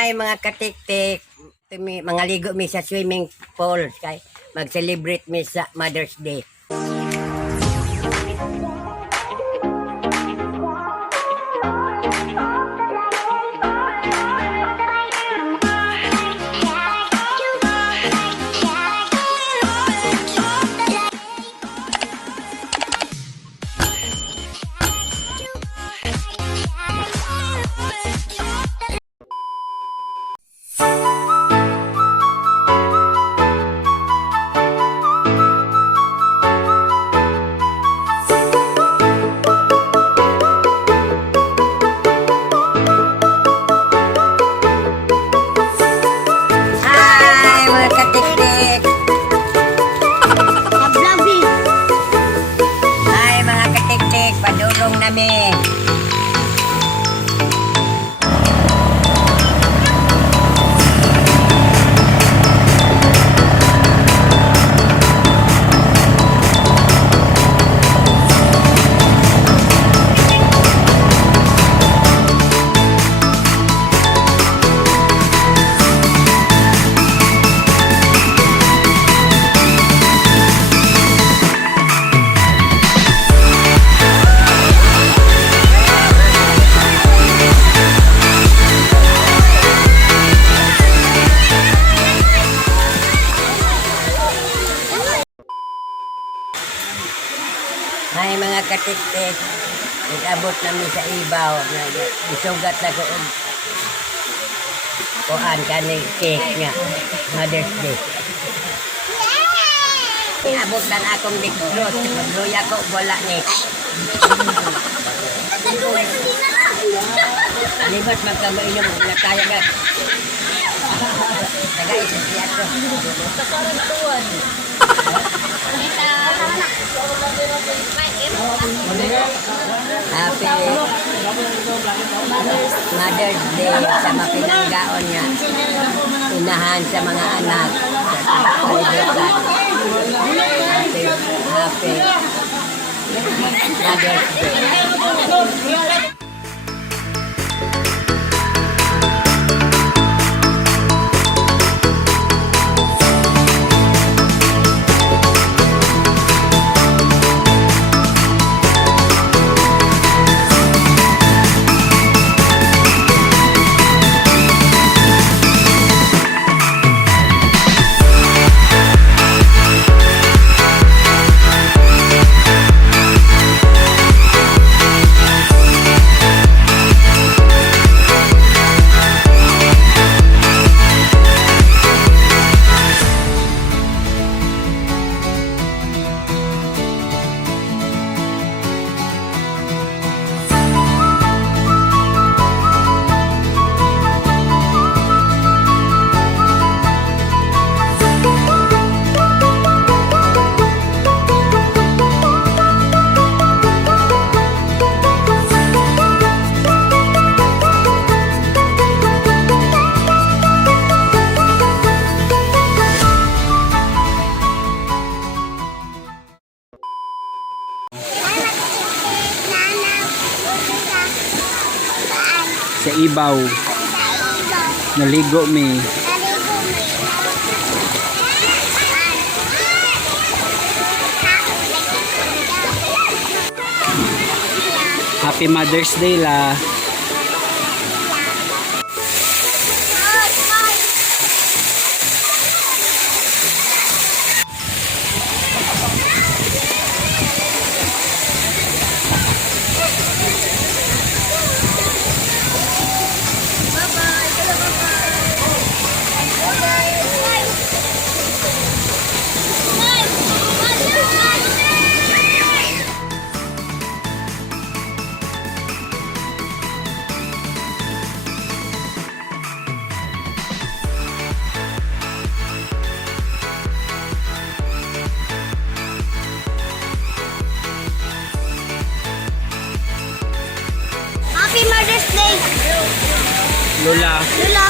Hi mga katiktik, mga ligo mi sa swimming pool kay mag-celebrate mi sa Mother's Day. Padulong namin. Hay mga katiktik, nag-abot namin sa ibaw, isugat na ko kuhaan kaning cake nga, Mother's Day. Abot na akong diklot, magluya ko, wala ni. Libat magkamainom na kaya ka. Tagay, siya to. Kakaragtuan. Happy Mother's Day sa mapinanggaon niya. Inahan sa mga anak. Happy Mother's Day. Sa ibaw naligo mi. Happy Mother's Day la. Happy Mother's Day! Lola. Lola!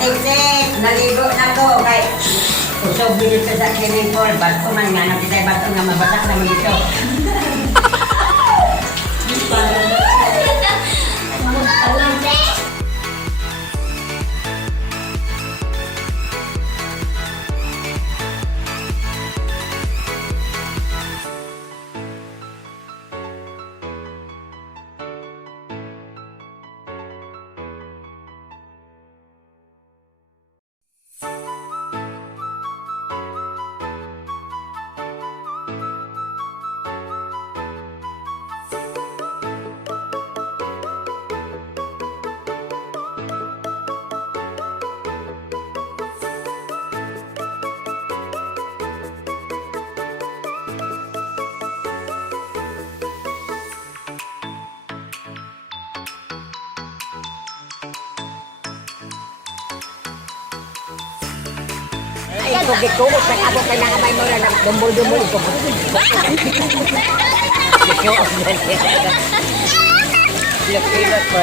tingting, naligo na ko. Kay, usog dito sa swimming pool. Bato man nga, nakita bato nga mabatak naman dito. Ay, kung gituot na ako kay nangamay mo na dumbol-dumbol ko. Gituot na siya. Pilot-pilot po.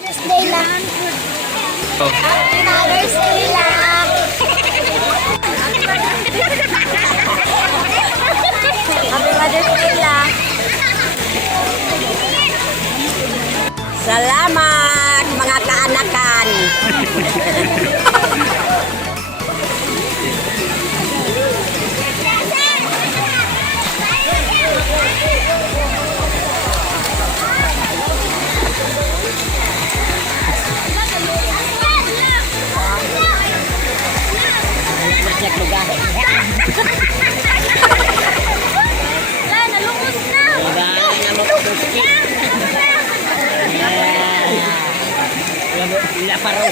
Mother's Day lang. Oh. Happy Mother's Day lang. Happy Mother's Day lang. Salamat mga kaanakan. Check lugar. Wala, nalungos na. Lugar na mo kuski. Wala paro.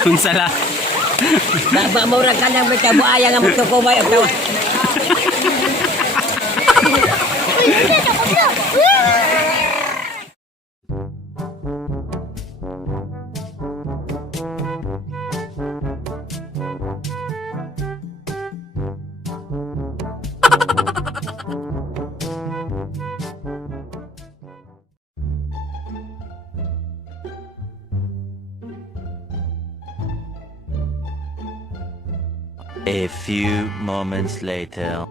Kung sala. Baba mo ra kanang may kabuaya nga mo tukumay og tawa. A few moments later.